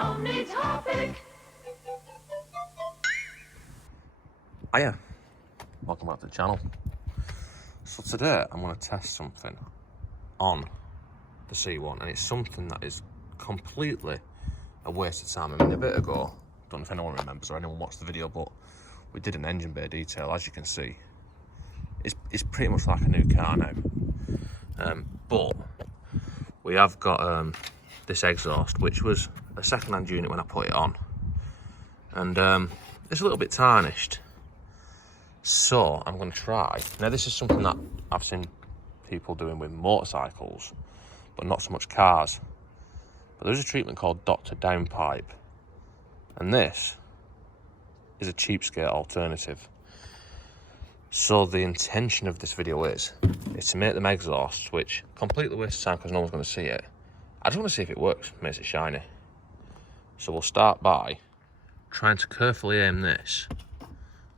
Home needs Harpic. Hiya, welcome back to the channel. So today I'm going to test something on the C1, and it's something that is completely a waste of time. I mean, a bit ago, don't know if anyone remembers or anyone watched the video, but we did an engine bay detail. As you can see, it's pretty much like a new car now. But we have got this exhaust, which was a second-hand unit when I put it on, and it's a little bit tarnished. So I'm going to try. Now, this is something that I've seen people doing with motorcycles, but not so much cars. But there's a treatment called DrDownpipe, and this is a cheapskate alternative. So the intention of this video is to make them exhausts, which completely waste of time because no one's going to see it. I just want to see if it works, makes it shiny. So we'll start by trying to carefully aim this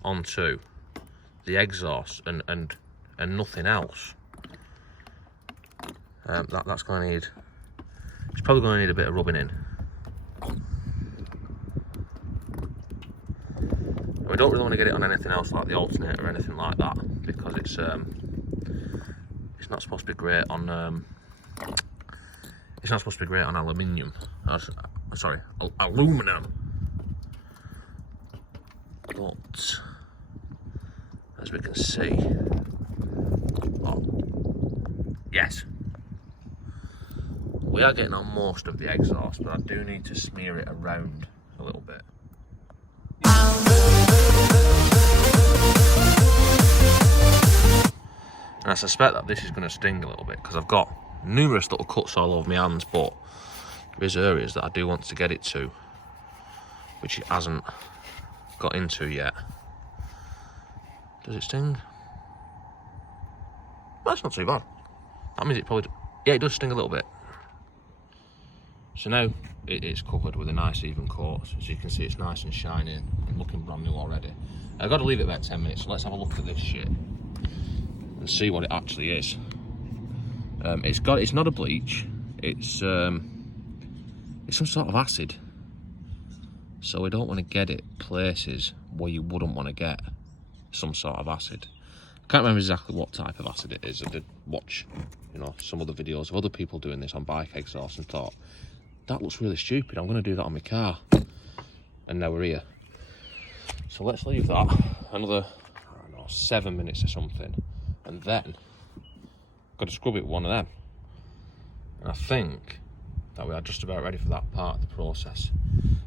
onto the exhaust and nothing else. That's going to need, it's probably going to need a bit of rubbing in. We don't really want to get it on anything else like the alternator or anything like that, because it's not supposed to be great on aluminium. Sorry, aluminum. But as we can see, yes, we are getting on most of the exhaust, but I do need to smear it around a little bit. And I suspect that this is going to sting a little bit because I've got numerous little cuts all over my hands, but there is areas that I do want to get it to, which it hasn't got into yet. Does it sting? That's not too bad. That means it probably, yeah, it does sting a little bit. So now it's covered with a nice even coat. So as you can see, it's nice and shiny and looking brand new already. I've got to leave it about 10 minutes, so let's have a look at this shit and see what it actually is. It's not a bleach, it's some sort of acid. So we don't want to get it places where you wouldn't want to get some sort of acid. I can't remember exactly what type of acid it is. I did watch, some other videos of other people doing this on bike exhausts and thought, that looks really stupid, I'm going to do that on my car. And now we're here. So let's leave that another, 7 minutes or something. And then, got to scrub it with one of them. And I think that we are just about ready for that part of the process.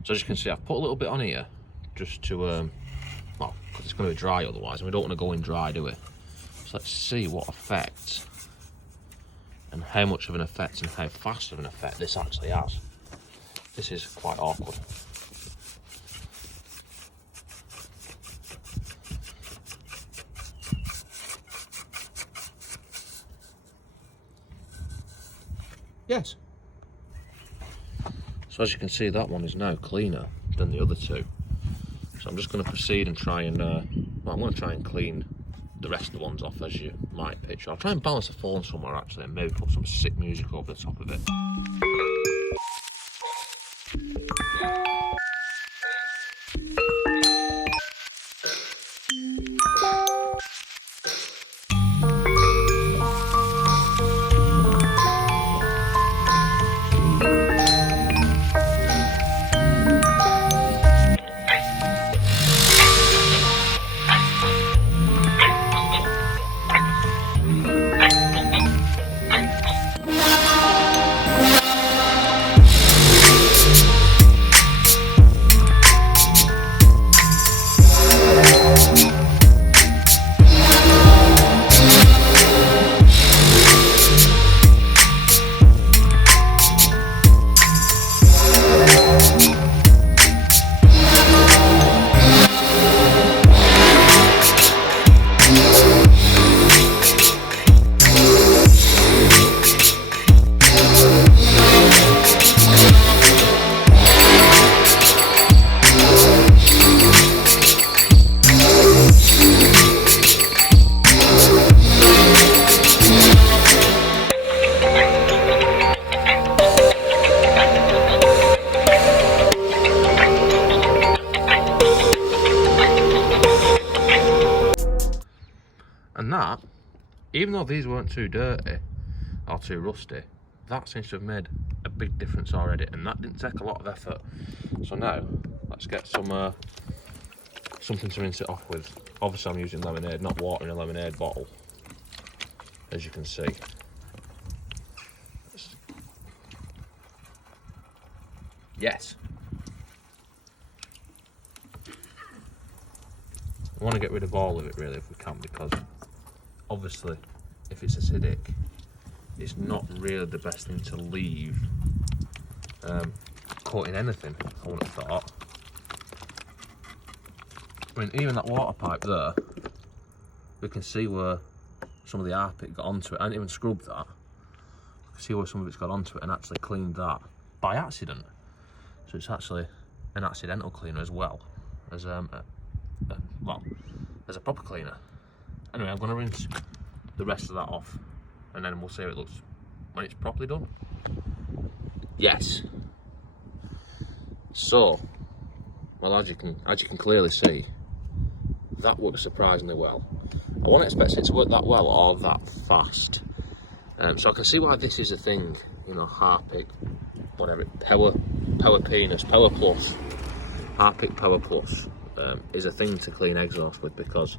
So as you can see, I've put a little bit on here, just to, because it's going to be dry otherwise, and we don't want to go in dry, do we? So let's see what effect, and how much of an effect and how fast of an effect this actually has. This is quite awkward. Yes. So as you can see, that one is now cleaner than the other two. So I'm just going to proceed and try and, I'm going to try and clean the rest of the ones off, as you might picture. I'll try and balance the phone somewhere actually, and maybe put some sick music over the top of it. even though these weren't too dirty or too rusty, that seems to have made a big difference already, and that didn't take a lot of effort. So now let's get some something to rinse it off with. Obviously I'm using lemonade, not water in a lemonade bottle, as you can see. Yes. I want to get rid of all of it really if we can, because obviously if it's acidic, it's not really the best thing to leave caught in anything, I wouldn't have thought. I mean, even that water pipe there, we can see where some of the Harpic got onto it. I didn't even scrub that. You can see where some of it's got onto it and actually cleaned that by accident. So it's actually an accidental cleaner as well as well, as a proper cleaner. Anyway, I'm going to rinse the rest of that off, and then we'll see how it looks when it's properly done. Yes. So, well, as you can clearly see, that works surprisingly well. I wasn't expecting it to work that well or that fast. So I can see why this is a thing, you know, Harpic, whatever, Power Penis, Power Plus, Harpic Power Plus is a thing to clean exhaust with, because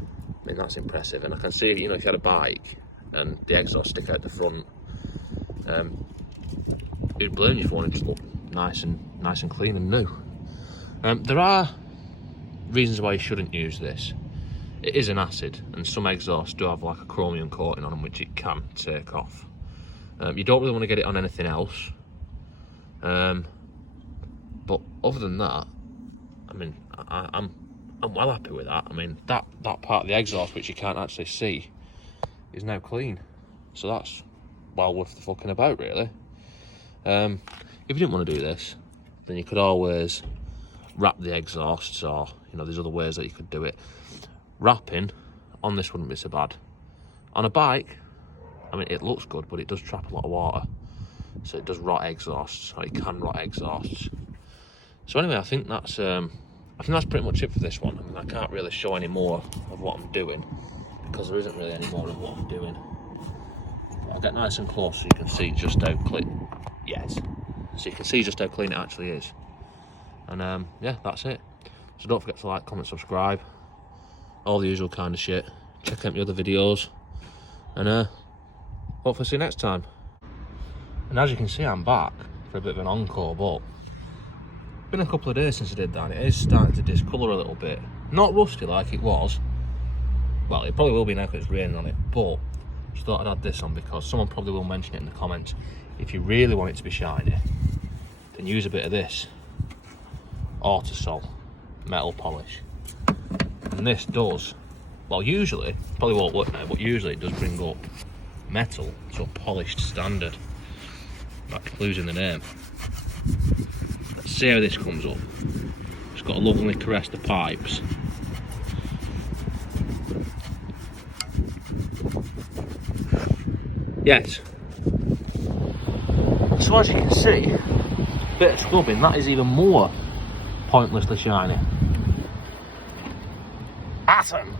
I mean that's impressive. And I can see, you know, if you had a bike and the exhaust stick out the front, it'd burn your phone and just look nice and clean and new. There are reasons why you shouldn't use this. It is an acid, and some exhausts do have like a chromium coating on them, which it can take off. You don't really want to get it on anything else. But other than that, I mean, I'm well happy with that. I mean, that part of the exhaust, which you can't actually see, is now clean. So that's well worth the fucking about, really. If you didn't want to do this, then you could always wrap the exhausts, or, you know, there's other ways that you could do it. Wrapping on this wouldn't be so bad. On a bike, I mean, it looks good, but it does trap a lot of water. So it does rot exhausts, or it can rot exhausts. So anyway, I think that's pretty much it for this one. I mean, I can't really show any more of what I'm doing, because there isn't really any more of what I'm doing. I'll get nice and close so you can see just how clean. Yes. So you can see just how clean it actually is. And yeah, that's it. So don't forget to like, comment, subscribe, all the usual kind of shit. Check out my other videos, and hopefully see you next time. And as you can see, I'm back for a bit of an encore, but it's been a couple of days since I did that, and it is starting to discolour a little bit. Not rusty like it was. Well, it probably will be now because it's raining on it, but just thought I'd add this on because someone probably will mention it in the comments. If you really want it to be shiny, then use a bit of this Autosol metal polish. And this does, well, usually, probably won't work now, but usually it does bring up metal to a polished standard. Like losing the name. Let's see how this comes up. It's got a lovely caress the pipes. Yes. So as you can see, a bit of scrubbing, that is even more pointlessly shiny. Awesome.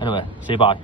Anyway, see you bye.